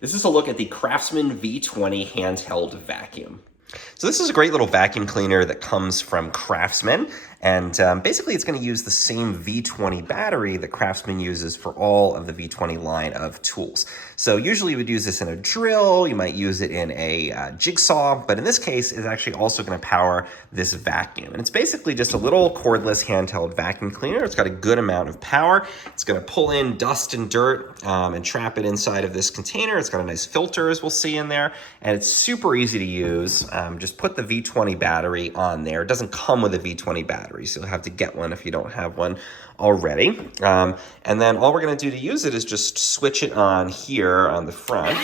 This is a look at the Craftsman V20 handheld vacuum. So this is a great little vacuum cleaner that comes from Craftsman, and basically it's going to use the same V20 battery that Craftsman uses for all of the V20 line of tools. So usually you would use this in a drill, you might use it in a jigsaw, but in this case it's actually also going to power this vacuum. And it's basically just a little cordless handheld vacuum cleaner. It's got a good amount of power. It's going to pull in dust and dirt and trap it inside of this container. It's got a nice filter, as we'll see in there, and it's super easy to use. Just put the V20 battery on there. It doesn't come with a V20 battery, so you'll have to get one if you don't have one already. And then all we're going to do to use it is just switch it on here on the front.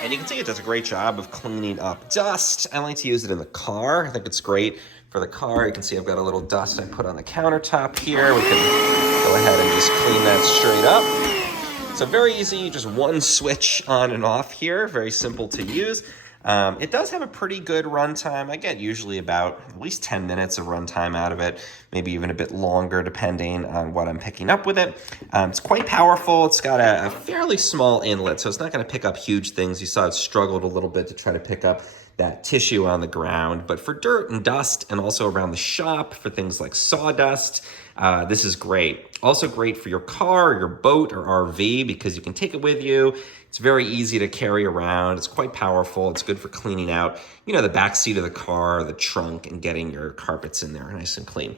And you can see it does a great job of cleaning up dust. I like to use it in the car. I think it's great for the car. You can see I've got a little dust I put on the countertop here. We can go ahead and just clean that straight up. So very easy, just one switch on and off here. Very simple to use. It does have a pretty good runtime. I get usually about at least 10 minutes of runtime out of it, maybe even a bit longer depending on what I'm picking up with it. It's quite powerful. It's got a fairly small inlet, so it's not going to pick up huge things. You saw it struggled a little bit to try to pick up that tissue on the ground, but for dirt and dust and also around the shop for things like sawdust, this is great. Also great for your car, your boat, or RV because you can take it with you. It's very easy to carry around. It's quite powerful. It's good for cleaning out, the back seat of the car, the trunk, and getting your carpets in there nice and clean.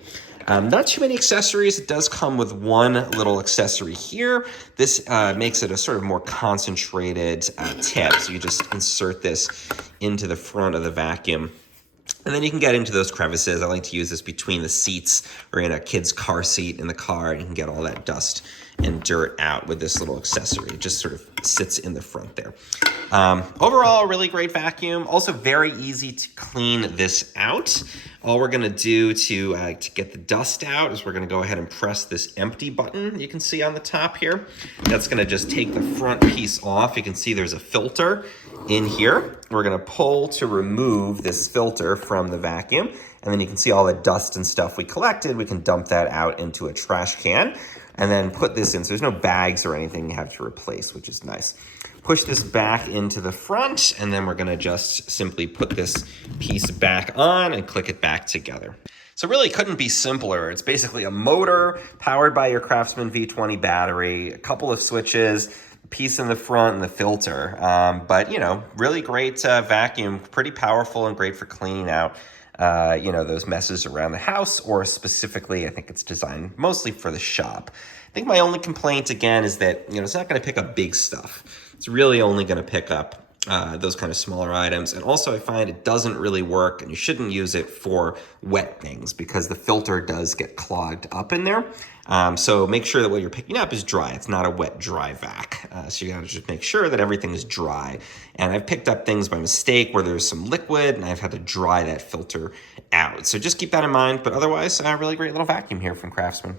Not too many accessories. It does come with one little accessory here. This makes it a sort of more concentrated tip. So you just insert this into the front of the vacuum. And then you can get into those crevices. I like to use this between the seats or in a kid's car seat in the car, and you can get all that dust and dirt out with this little accessory. It just sort of sits in the front there. Overall, a really great vacuum. Also very easy to clean this out. All we're gonna do to get the dust out is we're gonna go ahead and press this empty button you can see on the top here. That's gonna just take the front piece off. You can see there's a filter in here. We're gonna pull to remove this filter from the vacuum, and then you can see all the dust and stuff we collected. We can dump that out into a trash can and then put this in. So there's no bags or anything you have to replace, which is nice. Push this back into the front, and then we're gonna just simply put this piece back on and click it back together. So really couldn't be simpler. It's basically a motor powered by your Craftsman V20 battery, a couple of switches, piece in the front, and the filter. But really great vacuum, pretty powerful and great for cleaning out those messes around the house, or specifically, I think it's designed mostly for the shop. I think my only complaint, again, is that, it's not going to pick up big stuff. It's really only going to pick up those kind of smaller items. And also I find it doesn't really work, and you shouldn't use it for wet things because the filter does get clogged up in there. So make sure that what you're picking up is dry. It's not a wet, dry vac. So you gotta just make sure that everything is dry. And I've picked up things by mistake where there's some liquid, and I've had to dry that filter out. So just keep that in mind. But otherwise, a really great little vacuum here from Craftsman.